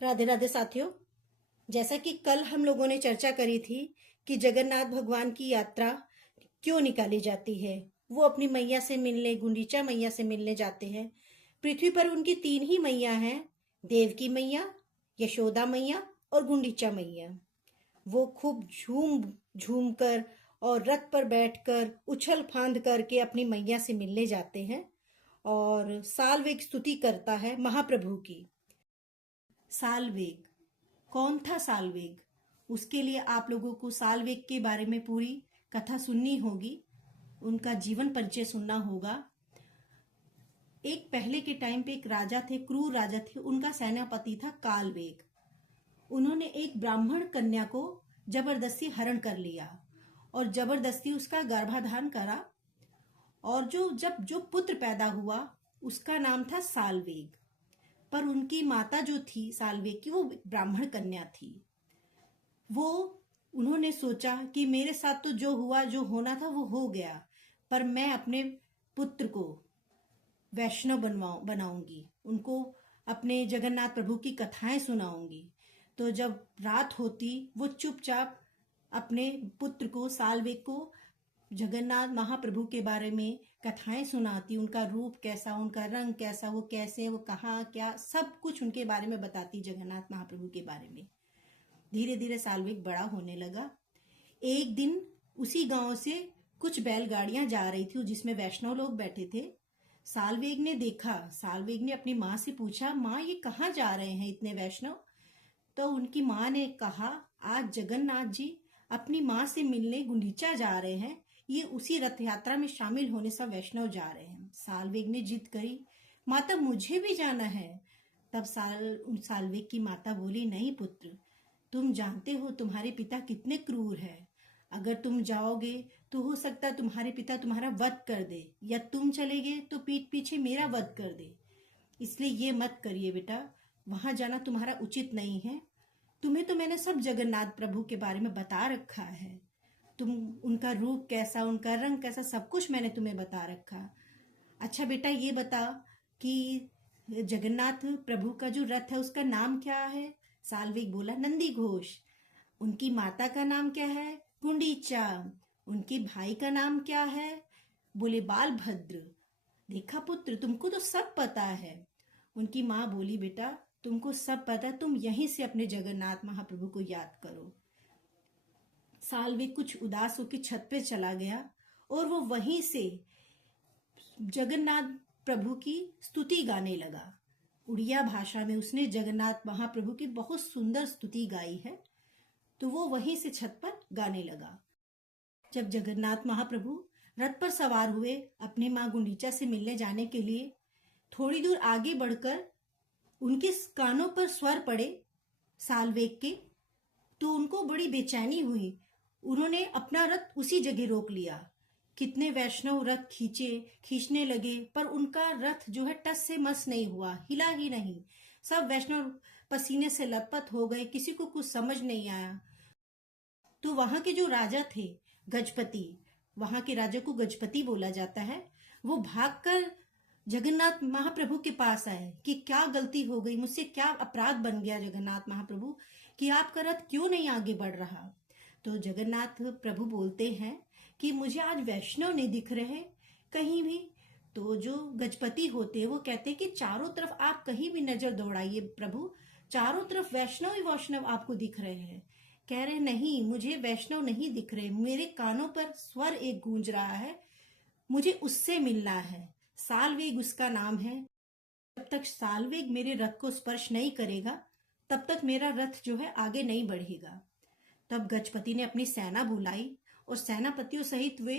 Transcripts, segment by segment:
राधे राधे साथियों। जैसा कि कल हम लोगों ने चर्चा करी थी कि जगन्नाथ भगवान की यात्रा क्यों निकाली जाती है। वो अपनी मैया से मिलने, गुंडीचा मैया से मिलने जाते हैं। पृथ्वी पर उनकी तीन ही मैया हैं, देवकी मैया, यशोदा मैया और गुंडीचा मैया। वो खूब झूम झूम कर और रथ पर बैठकर उछल फांद करके अपनी मैया से मिलने जाते हैं और सालवेग स्तुति करता है महाप्रभु की। सालवेग कौन था? सालवेग, उसके लिए आप लोगों को सालवेग के बारे में पूरी कथा सुननी होगी, उनका जीवन परिचय सुनना होगा। एक पहले के टाइम पे एक राजा थे, क्रूर राजा थे, उनका सेनापति था कालवेग। उन्होंने एक ब्राह्मण कन्या को जबरदस्ती हरण कर लिया और जबरदस्ती उसका गर्भाधान करा और जो पुत्र पैदा हुआ उसका नाम था सालवेग। पर उनकी माता जो थी सालवेग की, वो ब्राह्मण कन्या थी। वो उन्होंने सोचा कि मेरे साथ तो जो हुआ, जो होना था वो हो गया, पर मैं अपने पुत्र को वैष्णव बनाऊंगी, उनको अपने जगन्नाथ प्रभु की कथाएं सुनाऊंगी। तो जब रात होती वो चुपचाप अपने पुत्र को, सालवेग को, जगन्नाथ महाप्रभु के बारे में कथाएं सुनाती। उनका रूप कैसा, उनका रंग कैसा, वो कैसे, वो कहाँ, क्या, सब कुछ उनके बारे में बताती, जगन्नाथ महाप्रभु के बारे में। धीरे धीरे सालवेग बड़ा होने लगा। एक दिन उसी गांव से कुछ बैलगाड़ियां जा रही थी जिसमें वैष्णव लोग बैठे थे। सालवेग ने देखा, सालवेग ने अपनी माँ से पूछा, माँ ये कहाँ जा रहे हैं इतने वैष्णव? तो उनकी माँ ने कहा, आज जगन्नाथ जी अपनी माँ से मिलने गुंडीचा जा रहे हैं, ये उसी रथ यात्रा में शामिल होने सब वैष्णव जा रहे हैं। सालवेग ने जिद करी, माता मुझे भी जाना है। तब सालवेग की माता बोली, नहीं पुत्र, तुम जानते हो तुम्हारे पिता कितने क्रूर है। अगर तुम जाओगे तो हो सकता है तुम्हारे पिता तुम्हारा वध कर दे, या तुम चले गए तो पीठ पीछे मेरा वध कर दे। इसलिए ये मत करिए बेटा, वहां जाना तुम्हारा उचित नहीं है। तुम्हें तो मैंने सब जगन्नाथ प्रभु के बारे में बता रखा है, तुम, उनका रूप कैसा, उनका रंग कैसा, सब कुछ मैंने तुम्हें बता रखा। अच्छा बेटा ये बता कि जगन्नाथ प्रभु का जो रथ है उसका नाम क्या है? सालवेग बोला, नंदी घोष। उनकी माता का नाम क्या है? गुंडीचा। उनके भाई का नाम क्या है? बोले, बालभद्र। देखा पुत्र, तुमको तो सब पता है। उनकी माँ बोली, बेटा तुमको सब पता, तुम यहीं से अपने जगन्नाथ महाप्रभु को याद करो। सालवेग कुछ उदास होकर छत पे चला गया और वो वहीं से जगन्नाथ प्रभु की स्तुति गाने लगा। उड़िया भाषा में उसने जगन्नाथ महाप्रभु की बहुत सुंदर स्तुति गाई है। तो वो वहीं से छत पर गाने लगा। जब जगन्नाथ महाप्रभु रथ पर सवार हुए अपनी माँ गुंडीचा से मिलने जाने के लिए, थोड़ी दूर आगे बढ़कर उनके कानों पर स्वर पड़े सालवेग के, तो उनको बड़ी बेचैनी हुई। उन्होंने अपना रथ उसी जगह रोक लिया। कितने वैष्णव रथ खींचने लगे, पर उनका रथ जो है टस से मस नहीं हुआ, हिला ही नहीं। सब वैष्णव पसीने से लथपथ हो गए, किसी को कुछ समझ नहीं आया। तो वहां के जो राजा थे गजपति, वहां के राजा को गजपति बोला जाता है, वो भागकर जगन्नाथ महाप्रभु के पास आए कि क्या गलती हो गई, मुझसे क्या अपराध बन गया जगन्नाथ महाप्रभु कि आपका रथ क्यों नहीं आगे बढ़ रहा? तो जगन्नाथ प्रभु बोलते हैं कि मुझे आज वैष्णव नहीं दिख रहे कहीं भी। तो जो गजपति होते हैं वो कहते हैं कि चारों तरफ आप कहीं भी नजर दौड़ाइए प्रभु, चारों तरफ वैष्णव ही वैष्णव आपको दिख रहे हैं। कह रहे नहीं, मुझे वैष्णव नहीं दिख रहे, मेरे कानों पर स्वर एक गूंज रहा है, मुझे उससे मिलना है। सालवेग उसका नाम है। जब तक सालवेग मेरे रथ को स्पर्श नहीं करेगा तब तक मेरा रथ जो है आगे नहीं बढ़ेगा। तब गजपति ने अपनी सेना बुलाई और सेनापतियों सहित वे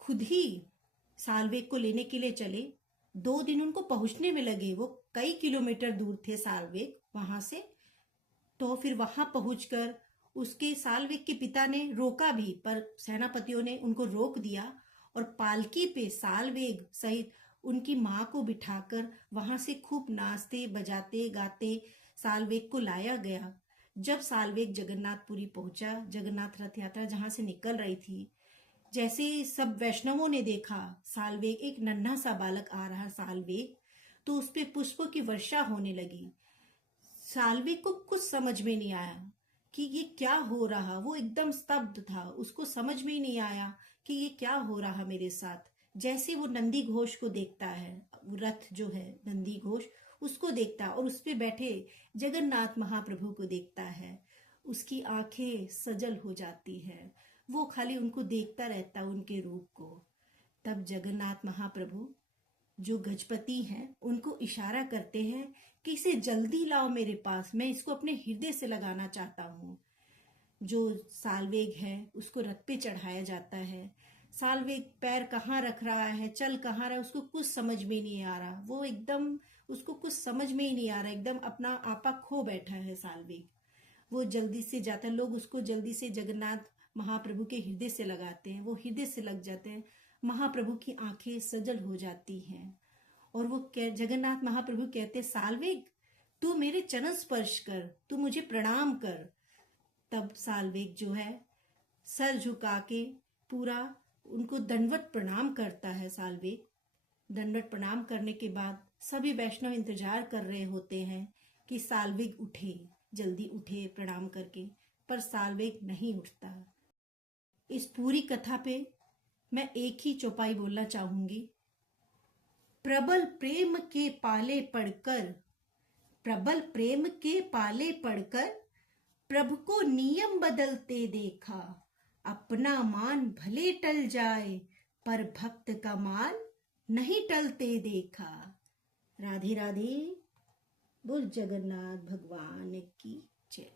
खुद ही सालवेग को लेने के लिए चले। 2 दिन उनको पहुंचने में लगे, वो कई किलोमीटर दूर थे सालवेग वहां से। तो फिर वहां पहुंचकर उसके सालवेग के पिता ने रोका भी, पर सेनापतियों ने उनको रोक दिया और पालकी पे सालवेग सहित उनकी माँ को बिठाकर वहां से खूब नाचते बजाते गाते सालवेग को लाया गया। जब सालवेग जगन्नाथपुरी पहुंचा, जगन्नाथ रथ यात्रा जहां से निकल रही थी, जैसे सब वैष्णवों ने देखा सालवेग, एक नन्हा सा बालक आ रहा सालवेग, तो उस पे पुष्पों की वर्षा होने लगी। साल्वे को कुछ समझ में नहीं आया कि ये क्या हो रहा। वो एकदम स्तब्ध था, उसको समझ में ही नहीं आया कि ये क्या हो रहा मेरे साथ। जैसे वो नंदी घोष को देखता है, वो रथ जो है नंदी घोष, उसको देखता है और उस पे बैठे जगन्नाथ महाप्रभु को देखता है, उसकी आंखें सजल हो जाती है। वो खाली उनको देखता रहता, उनके रूप को। तब जगन्नाथ महाप्रभु जो गजपति हैं उनको इशारा करते हैं कि इसे जल्दी लाओ मेरे पास, मैं इसको अपने हृदय से लगाना चाहता हूँ। जो साल्वेग है उसको रथ पे चढ़ाया जाता है। साल्वेग पैर कहाँ रख रहा है, चल कहाँ रहा है, उसको कुछ समझ में नहीं आ रहा। वो एकदम, उसको कुछ समझ में ही नहीं आ रहा, एकदम अपना आपा खो बैठा है साल्वेग। वो जल्दी से जाता है, लोग उसको जल्दी से जगन्नाथ महाप्रभु के हृदय से लगाते हैं, वो हृदय से लग जाते हैं। महाप्रभु की आंखें सजल हो जाती हैं और वो जगन्नाथ महाप्रभु कहते, साल्वेग तू मेरे चरण स्पर्श कर, तू मुझे प्रणाम कर। तब साल्वेग जो है सर झुका के पूरा उनको दंडवत प्रणाम करता है। साल्वेग दंडवत प्रणाम करने के बाद सभी वैष्णव इंतजार कर रहे होते हैं कि साल्वेग उठे, जल्दी उठे प्रणाम करके, पर साल्वेग नहीं उठता। इस पूरी कथा पे मैं एक ही चौपाई बोलना चाहूंगी। प्रबल प्रेम के पाले पड़कर, प्रबल प्रेम के पाले पड़कर प्रभु को नियम बदलते देखा। अपना मान भले टल जाए पर भक्त का मान नहीं टलते देखा। राधे राधे। बोल जगन्नाथ भगवान की जय।